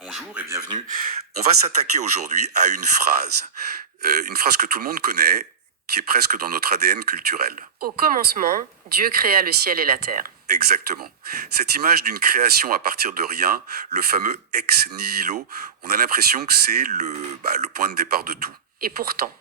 Bonjour et bienvenue. On va s'attaquer aujourd'hui à une phrase que tout le monde connaît, qui est presque dans notre ADN culturel. Au commencement, Dieu créa le ciel et la terre. Exactement. Cette image d'une création à partir de rien, le fameux ex nihilo, on a l'impression que c'est le point de départ de tout. Et pourtant,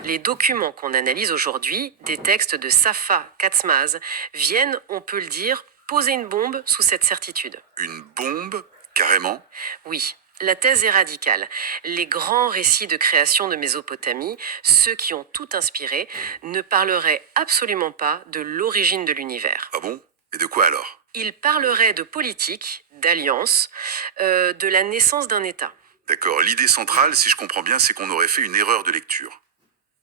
les documents qu'on analyse aujourd'hui, des textes de Safa Katzmaz, viennent, on peut le dire, poser une bombe sous cette certitude. Une bombe, carrément. Oui, la thèse est radicale. Les grands récits de création de Mésopotamie, ceux qui ont tout inspiré, ne parleraient absolument pas de l'origine de l'univers. Ah bon? Et de quoi alors? Ils parleraient de politique, d'alliance, de la naissance d'un État. D'accord, l'idée centrale, si je comprends bien, c'est qu'on aurait fait une erreur de lecture.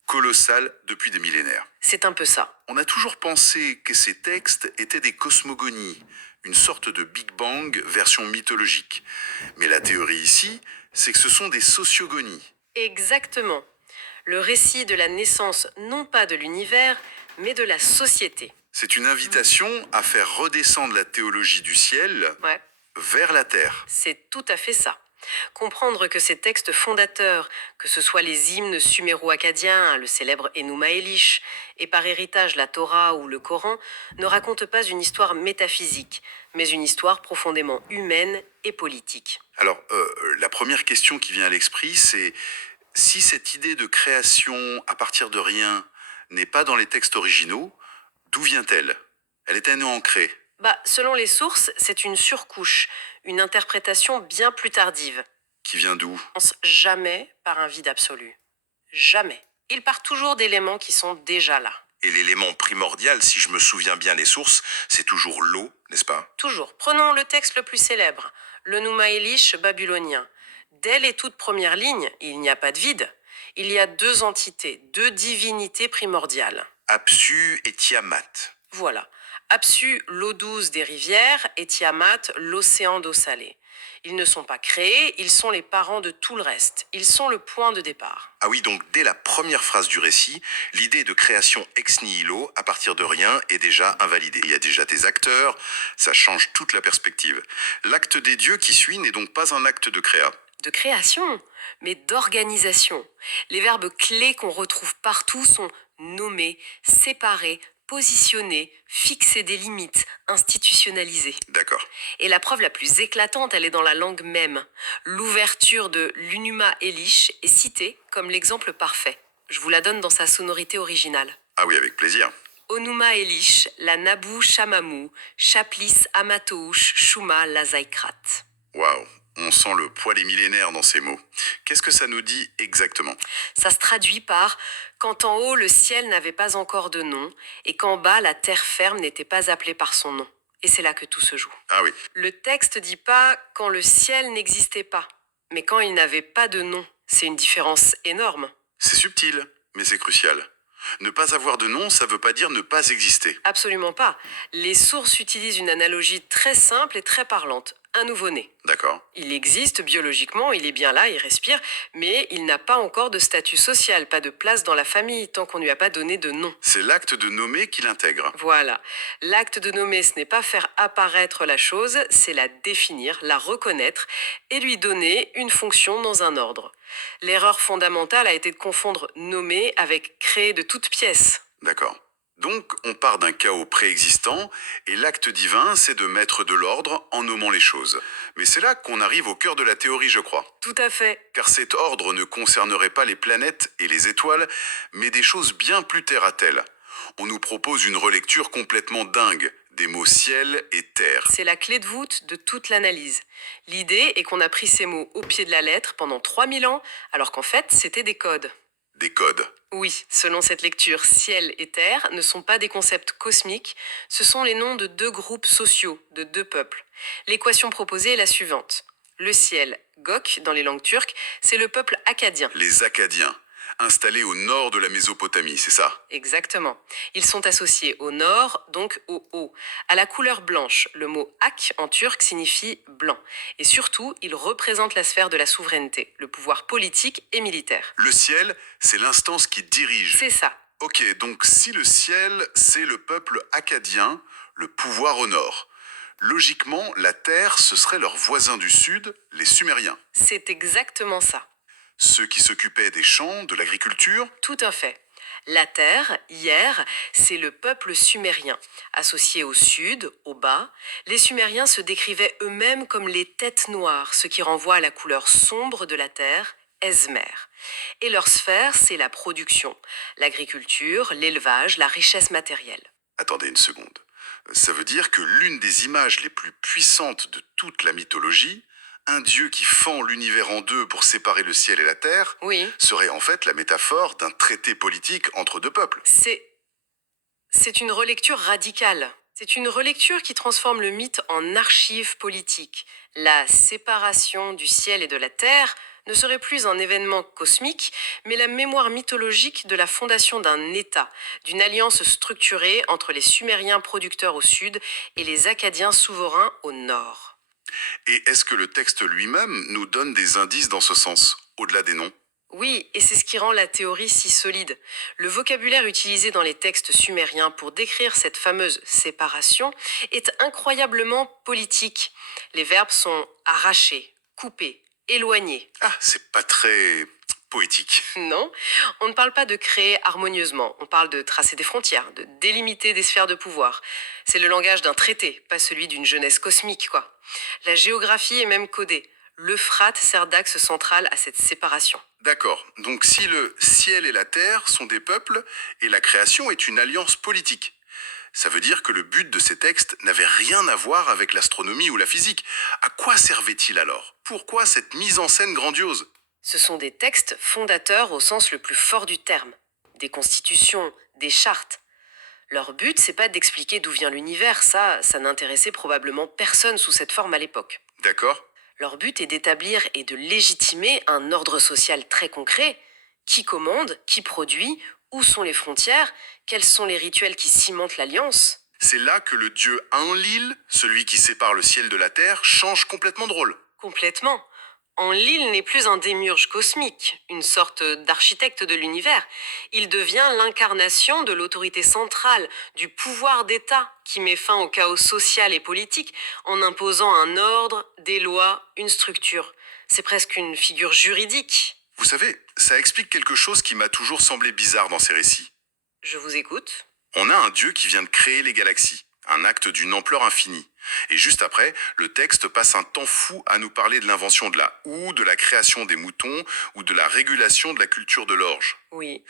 Colossale depuis des millénaires. C'est un peu ça. On a toujours pensé que ces textes étaient des cosmogonies, une sorte de Big Bang version mythologique. Mais la théorie ici, c'est que ce sont des sociogonies. Exactement. Le récit de la naissance non pas de l'univers, mais de la société. C'est une invitation à faire redescendre la théologie du ciel Ouais, vers la terre. c'est tout à fait ça. Comprendre que ces textes fondateurs, que ce soit les hymnes suméro-acadiens, le célèbre Enuma Elish, et par héritage la Torah ou le Coran, ne racontent pas une histoire métaphysique, mais une histoire profondément humaine et politique. Alors, la première question qui vient à l'esprit, c'est si cette idée de création à partir de rien n'est pas dans les textes originaux, d'où vient-elle? Elle est ancrée. Selon les sources, c'est une surcouche, une interprétation bien plus tardive. Qui vient d'où? Pense jamais par un vide absolu. Jamais. Il part toujours d'éléments qui sont déjà là. Et l'élément primordial, si je me souviens bien les sources, c'est toujours l'eau, n'est-ce pas? Toujours. Prenons le texte le plus célèbre, le Numa Elish babylonien. Dès les toutes premières lignes, il n'y a pas de vide. Il y a deux entités, deux divinités primordiales. Apsu et Tiamat. Voilà. Apsu, l'eau douce des rivières, et Tiamat, l'océan d'eau salée. Ils ne sont pas créés, ils sont les parents de tout le reste. Ils sont le point de départ. Ah oui, donc dès la première phrase du récit, l'idée de création ex nihilo, à partir de rien, est déjà invalidée. Il y a déjà des acteurs, ça change toute la perspective. L'acte des dieux qui suit n'est donc pas un acte de créa. De création, mais d'organisation. Les verbes clés qu'on retrouve partout sont nommer, séparer, positionner, fixer des limites, institutionnaliser. D'accord. Et la preuve la plus éclatante, elle est dans la langue même. L'ouverture de l'Unuma Elish est citée comme l'exemple parfait. Je vous la donne dans sa sonorité originale. Ah oui, avec plaisir. Onuma Elish, la Nabu Shamamu, Chaplis Amatouch, Shuma Lazaikrat. Waouh, on sent le poids des millénaires dans ces mots. Qu'est-ce que ça nous dit exactement? Ça se traduit par quand en haut le ciel n'avait pas encore de nom et qu'en bas la terre ferme n'était pas appelée par son nom. Et c'est là que tout se joue. Ah oui, Le texte dit pas quand le ciel n'existait pas, mais quand il n'avait pas de nom. C'est une différence énorme. c'est subtil, mais c'est crucial. Ne pas avoir de nom, ça veut pas dire ne pas exister. Absolument pas. Les sources utilisent une analogie très simple et très parlante. Un nouveau-né. D'accord. Il existe biologiquement, il est bien là, il respire, mais il n'a pas encore de statut social, pas de place dans la famille, tant qu'on ne lui a pas donné de nom. C'est l'acte de nommer qui l'intègre. Voilà. L'acte de nommer, ce n'est pas faire apparaître la chose, c'est la définir, la reconnaître et lui donner une fonction dans un ordre. L'erreur fondamentale a été de confondre nommer avec créer de toutes pièces. D'accord. Donc, on part d'un chaos préexistant, et l'acte divin, c'est de mettre de l'ordre en nommant les choses. Mais c'est là qu'on arrive au cœur de la théorie, je crois. Tout à fait. Car cet ordre ne concernerait pas les planètes et les étoiles, mais des choses bien plus terre-à-terre. On nous propose une relecture complètement dingue, des mots ciel et terre. C'est la clé de voûte de toute l'analyse. L'idée est qu'on a pris ces mots au pied de la lettre pendant 3000 ans, alors qu'en fait, c'était des codes. Des codes. Oui, selon cette lecture, ciel et terre ne sont pas des concepts cosmiques, ce sont les noms de deux groupes sociaux, de deux peuples. L'équation proposée est la suivante. Le ciel, Gok, dans les langues turques, c'est le peuple akkadien. Les Akkadiens, installés au nord de la Mésopotamie, c'est ça? Exactement. Ils sont associés au nord, donc au haut. À la couleur blanche, le mot ak en turc signifie blanc. Et surtout, ils représentent la sphère de la souveraineté, le pouvoir politique et militaire. Le ciel, c'est l'instance qui dirige. C'est ça. Ok, donc si le ciel, c'est le peuple akkadien, le pouvoir au nord. Logiquement, la Terre, ce serait leurs voisins du Sud, les Sumériens. C'est exactement ça. Ceux qui s'occupaient des champs, de l'agriculture. Tout à fait. La Terre, hier, c'est le peuple sumérien. Associé au sud, au bas, les Sumériens se décrivaient eux-mêmes comme les têtes noires, ce qui renvoie à la couleur sombre de la Terre, Esmer. Et leur sphère, c'est la production, l'agriculture, l'élevage, la richesse matérielle. Attendez une seconde. Ça veut dire que l'une des images les plus puissantes de toute la mythologie, un dieu qui fend l'univers en deux pour séparer le ciel et la terre, Oui, serait en fait la métaphore d'un traité politique entre deux peuples. c'est une relecture radicale. C'est une relecture qui transforme le mythe en archive politique. La séparation du ciel et de la terre ne serait plus un événement cosmique, mais la mémoire mythologique de la fondation d'un État, d'une alliance structurée entre les Sumériens producteurs au sud et les Akkadiens souverains au nord. Et est-ce que le texte lui-même nous donne des indices dans ce sens, au-delà des noms? Oui, et c'est ce qui rend la théorie si solide. Le vocabulaire utilisé dans les textes sumériens pour décrire cette fameuse séparation est incroyablement politique. Les verbes sont arracher, couper, éloigner. Ah, c'est pas très poétique. Non, on ne parle pas de créer harmonieusement, on parle de tracer des frontières, de délimiter des sphères de pouvoir. C'est le langage d'un traité, pas celui d'une jeunesse cosmique, quoi. La géographie est même codée. L'Euphrate sert d'axe central à cette séparation. D'accord, donc si le ciel et la terre sont des peuples, et la création est une alliance politique, ça veut dire que le but de ces textes n'avait rien à voir avec l'astronomie ou la physique. À quoi servait-il alors? Pourquoi cette mise en scène grandiose? Ce sont des textes fondateurs au sens le plus fort du terme. Des constitutions, des chartes. Leur but, c'est pas d'expliquer d'où vient l'univers, ça n'intéressait probablement personne sous cette forme à l'époque. D'accord? Leur but est d'établir et de légitimer un ordre social très concret. Qui commande, qui produit, où sont les frontières, quels sont les rituels qui cimentent l'alliance. C'est là que le dieu Enlil, celui qui sépare le ciel de la terre, change complètement de rôle. Complètement. Enlil n'est plus un démiurge cosmique, une sorte d'architecte de l'univers. Il devient l'incarnation de l'autorité centrale, du pouvoir d'État qui met fin au chaos social et politique en imposant un ordre, des lois, une structure. C'est presque une figure juridique. Vous savez, ça explique quelque chose qui m'a toujours semblé bizarre dans ces récits. Je vous écoute. On a un dieu qui vient de créer les galaxies, un acte d'une ampleur infinie. Et juste après, le texte passe un temps fou à nous parler de l'invention de la houe, de la création des moutons ou de la régulation de la culture de l'orge. Oui.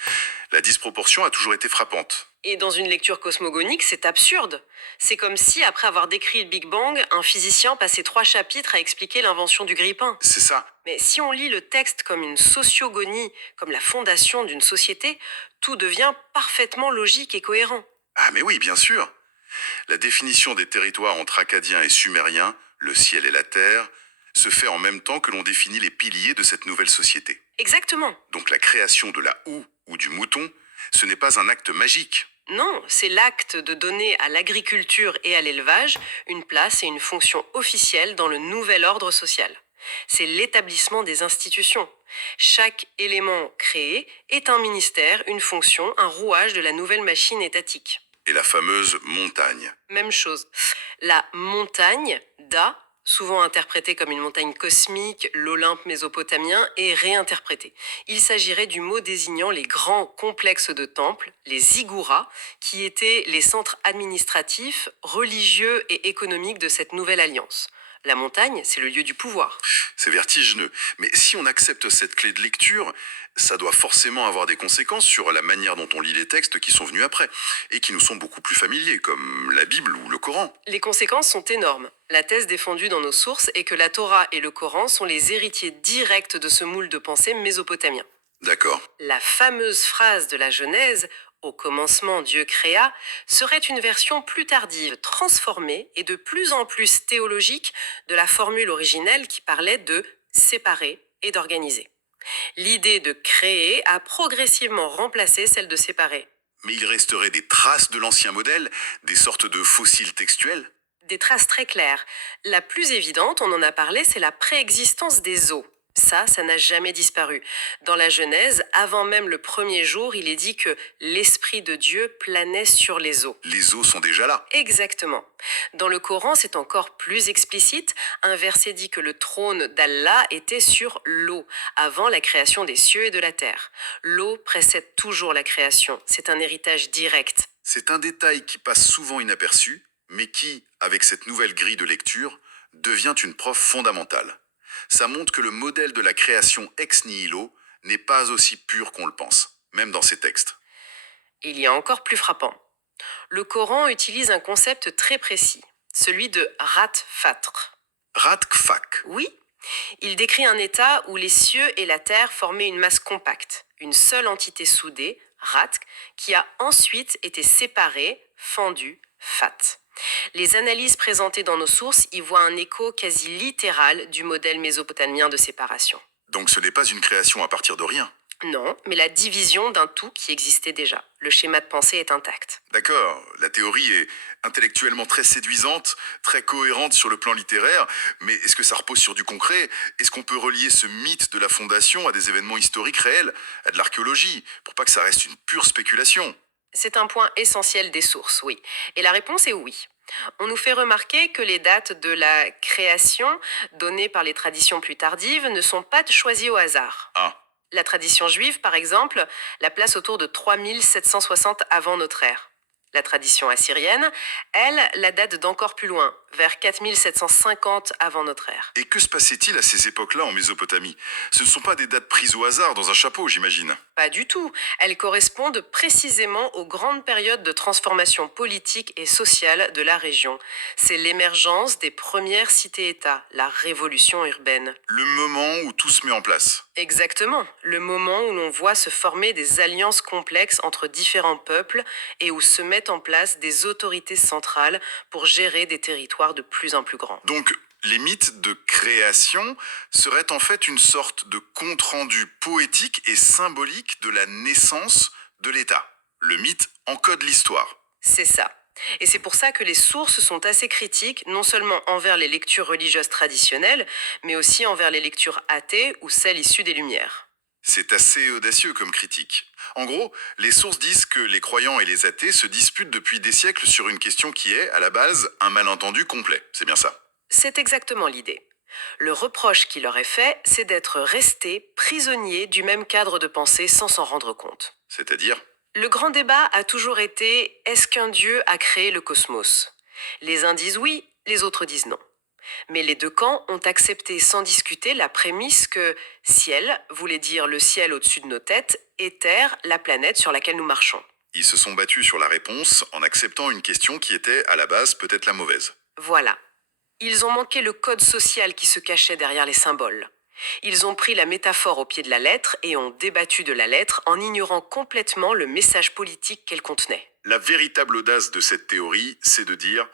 La disproportion a toujours été frappante. Et dans une lecture cosmogonique, c'est absurde. C'est comme si, après avoir décrit le Big Bang, un physicien passait 3 chapitres à expliquer l'invention du grille-pain. C'est ça. Mais si on lit le texte comme une sociogonie, comme la fondation d'une société, tout devient parfaitement logique et cohérent. Ah mais oui, bien sûr. La définition des territoires entre Acadiens et Sumériens, le ciel et la terre, se fait en même temps que l'on définit les piliers de cette nouvelle société. Exactement. Donc la création de la houe ou du mouton, ce n'est pas un acte magique. Non, c'est l'acte de donner à l'agriculture et à l'élevage une place et une fonction officielle dans le nouvel ordre social. C'est l'établissement des institutions. Chaque élément créé est un ministère, une fonction, un rouage de la nouvelle machine étatique. Et la fameuse montagne. Même chose. La montagne, Da, souvent interprétée comme une montagne cosmique, l'Olympe mésopotamien, est réinterprétée. Il s'agirait du mot désignant les grands complexes de temples, les ziggourats, qui étaient les centres administratifs, religieux et économiques de cette nouvelle alliance. La montagne, c'est le lieu du pouvoir. C'est vertigineux. Mais si on accepte cette clé de lecture, ça doit forcément avoir des conséquences sur la manière dont on lit les textes qui sont venus après, et qui nous sont beaucoup plus familiers, comme la Bible ou le Coran. Les conséquences sont énormes. La thèse défendue dans nos sources est que la Torah et le Coran sont les héritiers directs de ce moule de pensée mésopotamien. D'accord. La fameuse phrase de la Genèse « Au commencement Dieu créa » serait une version plus tardive, transformée et de plus en plus théologique de la formule originelle qui parlait de séparer et d'organiser. L'idée de créer a progressivement remplacé celle de séparer. Mais il resterait des traces de l'ancien modèle, des sortes de fossiles textuels. Des traces très claires. La plus évidente, on en a parlé, c'est la préexistence des eaux. Ça n'a jamais disparu. Dans la Genèse, avant même le premier jour, il est dit que l'Esprit de Dieu planait sur les eaux. Les eaux sont déjà là. Exactement. Dans le Coran, c'est encore plus explicite. Un verset dit que le trône d'Allah était sur l'eau, avant la création des cieux et de la terre. L'eau précède toujours la création. C'est un héritage direct. C'est un détail qui passe souvent inaperçu, mais qui, avec cette nouvelle grille de lecture, devient une preuve fondamentale. Ça montre que le modèle de la création ex nihilo n'est pas aussi pur qu'on le pense, même dans ces textes. Il y a encore plus frappant. Le Coran utilise un concept très précis, celui de rat-fatra. Rat-kfak. Oui, il décrit un état où les cieux et la terre formaient une masse compacte, une seule entité soudée, Ratk, qui a ensuite été séparée, fendue, Fat. Les analyses présentées dans nos sources y voient un écho quasi littéral du modèle mésopotamien de séparation. Donc ce n'est pas une création à partir de rien. Non, mais la division d'un tout qui existait déjà. Le schéma de pensée est intact. D'accord, la théorie est intellectuellement très séduisante, très cohérente sur le plan littéraire, mais est-ce que ça repose sur du concret? Est-ce qu'on peut relier ce mythe de la fondation à des événements historiques réels, à de l'archéologie, pour pas que ça reste une pure spéculation? C'est un point essentiel des sources, oui. Et la réponse est oui. On nous fait remarquer que les dates de la création, données par les traditions plus tardives, ne sont pas choisies au hasard. Ah, La tradition juive, par exemple, la place autour de 3760 avant notre ère. La tradition assyrienne, elle, la date d'encore plus loin, vers 4750 avant notre ère. et que se passait-il à ces époques-là en Mésopotamie? Ce ne sont pas des dates prises au hasard dans un chapeau, j'imagine. Pas du tout. Elles correspondent précisément aux grandes périodes de transformation politique et sociale de la région. C'est l'émergence des premières cités-États, la révolution urbaine. Le moment où tout se met en place. Exactement, le moment où l'on voit se former des alliances complexes entre différents peuples et où se mettent en place des autorités centrales pour gérer des territoires de plus en plus grands. Donc, les mythes de création seraient en fait une sorte de compte-rendu poétique et symbolique de la naissance de l'État. Le mythe encode l'histoire. C'est ça. Et c'est pour ça que les sources sont assez critiques, non seulement envers les lectures religieuses traditionnelles, mais aussi envers les lectures athées ou celles issues des Lumières. C'est assez audacieux comme critique. En gros, les sources disent que les croyants et les athées se disputent depuis des siècles sur une question qui est, à la base, un malentendu complet. C'est bien ça. C'est exactement l'idée. Le reproche qui leur est fait, c'est d'être restés prisonniers du même cadre de pensée sans s'en rendre compte. C'est-à-dire, Le grand débat a toujours été est-ce qu'un dieu a créé le cosmos? Les uns disent oui, les autres disent non. Mais les deux camps ont accepté sans discuter la prémisse que ciel voulait dire le ciel au-dessus de nos têtes et terre la planète sur laquelle nous marchons. ils se sont battus sur la réponse en acceptant une question qui était, à la base, peut-être la mauvaise. Voilà. Ils ont manqué le code social qui se cachait derrière les symboles. Ils ont pris la métaphore au pied de la lettre et ont débattu de la lettre en ignorant complètement le message politique qu'elle contenait. La véritable audace de cette théorie, c'est de dire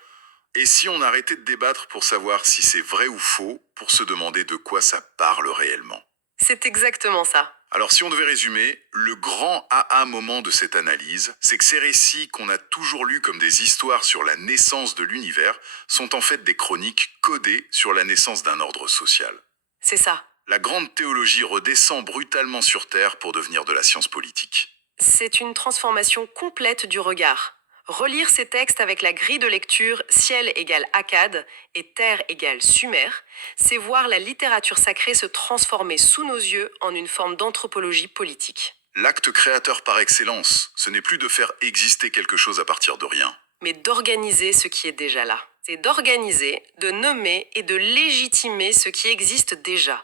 et si on arrêtait de débattre pour savoir si c'est vrai ou faux, pour se demander de quoi ça parle réellement? C'est exactement ça. Alors si on devait résumer, le grand aha moment de cette analyse, c'est que ces récits qu'on a toujours lus comme des histoires sur la naissance de l'univers sont en fait des chroniques codées sur la naissance d'un ordre social. C'est ça. La grande théologie redescend brutalement sur Terre pour devenir de la science politique. C'est une transformation complète du regard. Relire ces textes avec la grille de lecture ciel égale Akkad et terre égale Sumer, c'est voir la littérature sacrée se transformer sous nos yeux en une forme d'anthropologie politique. L'acte créateur par excellence, ce n'est plus de faire exister quelque chose à partir de rien. Mais d'organiser ce qui est déjà là. C'est d'organiser, de nommer et de légitimer ce qui existe déjà.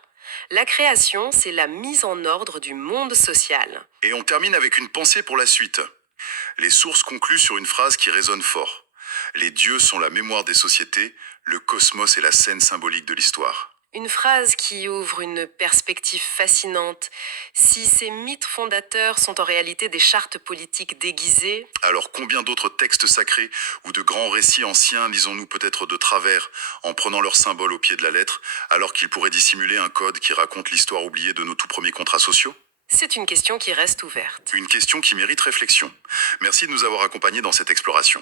La création, c'est la mise en ordre du monde social. Et on termine avec une pensée pour la suite. Les sources concluent sur une phrase qui résonne fort. Les dieux sont la mémoire des sociétés, le cosmos est la scène symbolique de l'histoire. Une phrase qui ouvre une perspective fascinante. Si ces mythes fondateurs sont en réalité des chartes politiques déguisées, Alors combien d'autres textes sacrés ou de grands récits anciens lisons-nous peut-être de travers en prenant leur symbole au pied de la lettre alors qu'ils pourraient dissimuler un code qui raconte l'histoire oubliée de nos tout premiers contrats sociaux? c'est une question qui reste ouverte. Une question qui mérite réflexion. Merci de nous avoir accompagnés dans cette exploration.